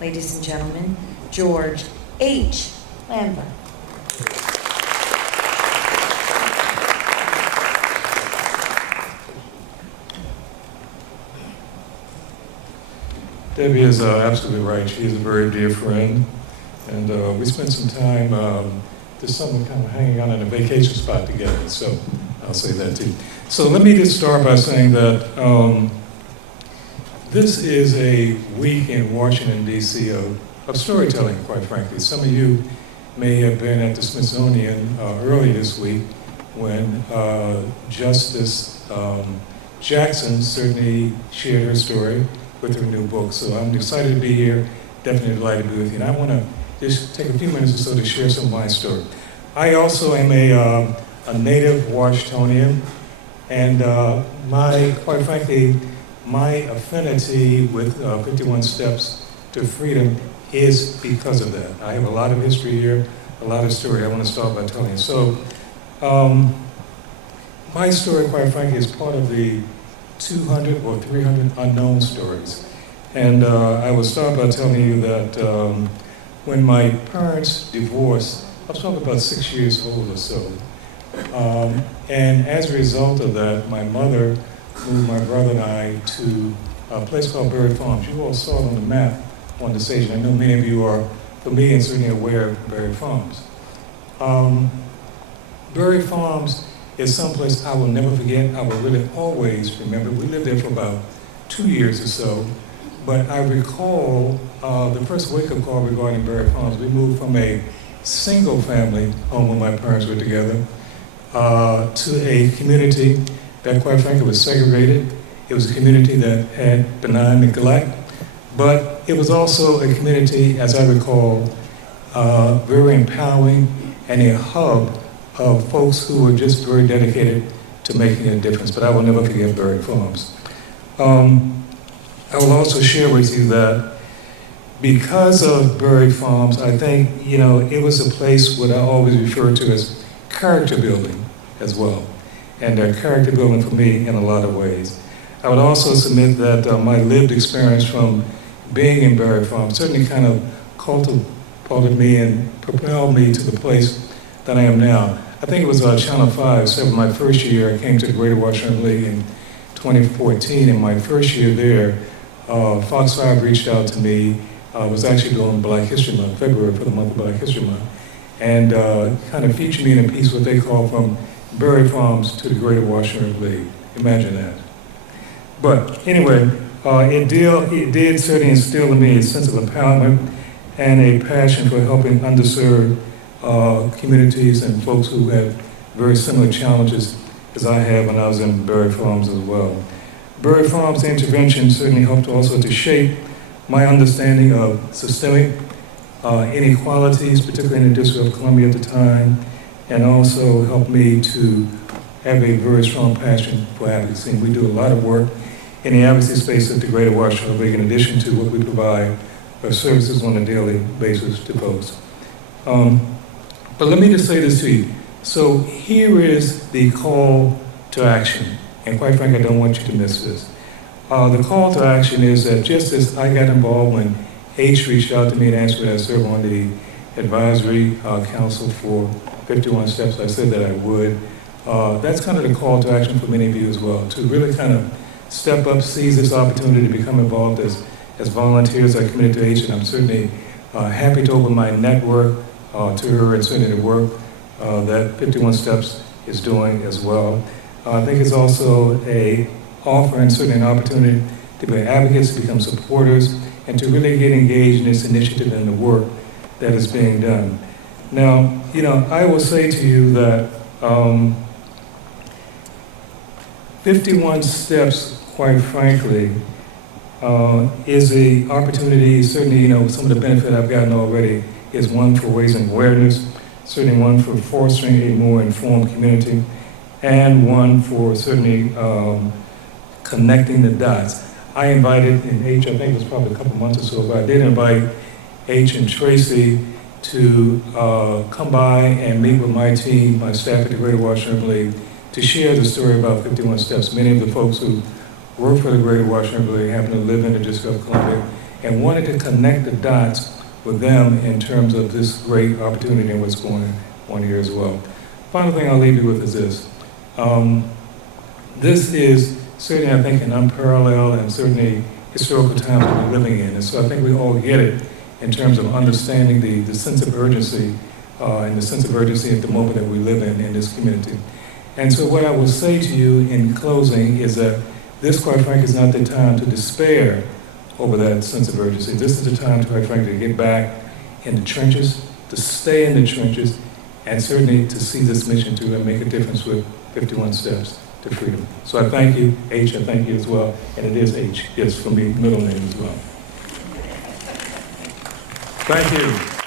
Ladies and gentlemen, George H. Lambert. Debbie is absolutely right. She is a very dear friend. And we spent some time this summer kind of hanging out in a vacation spot together. So I'll say that too. So let me just start by saying that this is a week in Washington, D.C. of storytelling, quite frankly. Some of you may have been at the Smithsonian early this week when Justice Jackson certainly shared her story with her new book. So I'm excited to be here, definitely delighted to be with you. And I want to just take a few minutes or so to share some of my story. I also am a native Washingtonian, and quite frankly, my affinity with 51 Steps to Freedom is because of that. I have a lot of history here, a lot of story I want to start by telling you. So my story, quite frankly, is part of the 200 or 300 unknown stories. And I will start by telling you that when my parents divorced, I was probably about 6 years old or so. And as a result of that, my mother moved my brother and I to a place called Berry Farms. You all saw it on the map on the stage. I know many of you are familiar and certainly aware of Berry Farms. Berry Farms is someplace I will never forget. I will really always remember. We lived there for about 2 years or so. But I recall the first wake-up call regarding Berry Farms. We moved from a single-family home when my parents were together to a community that, quite frankly, was segregated. It was a community that had benign neglect, but it was also a community, as I recall, very empowering and a hub of folks who were just very dedicated to making a difference. But I will never forget Berry Farms. I will also share with you that because of Berry Farms, I think, it was a place what I always refer to as character building as well. And character building for me in a lot of ways. I would also submit that my lived experience from being in Berry Farms certainly kind of catapulted me and propelled me to the place that I am now. I think it was Channel 5, so my first year, I came to the Greater Washington League in 2014. In my first year there, Fox 5 reached out to me. I was actually doing Black History Month, February for the month of Black History Month, and kind of featured me in a piece what they call From Berry Farms to the Greater Washington League. Imagine that. But anyway, it did certainly instill in me a sense of empowerment and a passion for helping underserved communities and folks who have very similar challenges as I had when I was in Berry Farms as well. Berry Farms intervention certainly helped also to shape my understanding of systemic inequalities, particularly in the District of Columbia at the time, and also helped me to have a very strong passion for advocacy. And we do a lot of work in the advocacy space at the Greater Washington League, in addition to what we provide for services on a daily basis to folks. But let me just say this to you. So here is the call to action. And quite frankly, I don't want you to miss this. The call to action is that just as I got involved when H reached out to me and asked me to serve on the advisory council for 51 Steps, I said that I would. That's kind of the call to action for many of you as well, to really kind of step up, seize this opportunity to become involved as volunteers. I committed to H, and I'm certainly happy to open my network to her and certainly the work that 51 Steps is doing as well. I think it's also a offer and certainly an opportunity to be advocates, to become supporters, and to really get engaged in this initiative and the work that is being done. Now, I will say to you that 51 Steps, quite frankly, is an opportunity. Certainly, some of the benefit I've gotten already is one for raising awareness, certainly one for fostering a more informed community, and one for certainly connecting the dots. I invited, in H, I think it was probably a couple months or so ago, I did invite H and Tracy to come by and meet with my team, my staff at the Greater Washington League, to share the story about 51 Steps. Many of the folks who work for the Greater Washington League happen to live in the District of Columbia and wanted to connect the dots with them in terms of this great opportunity and what's going on here as well. Final thing I'll leave you with is this. This is certainly, I think, an unparalleled and certainly historical times that we're living in. And so I think we all get it in terms of understanding the sense of urgency and the sense of urgency at the moment that we live in this community. And so what I will say to you in closing is that this, quite frankly, is not the time to despair over that sense of urgency. This is the time, quite frankly, to get back in the trenches, to stay in the trenches, and certainly to see this mission through and make a difference with 51 steps to freedom. So I thank you, H, I thank you as well, and it is H, yes, for me, middle name as well. Thank you.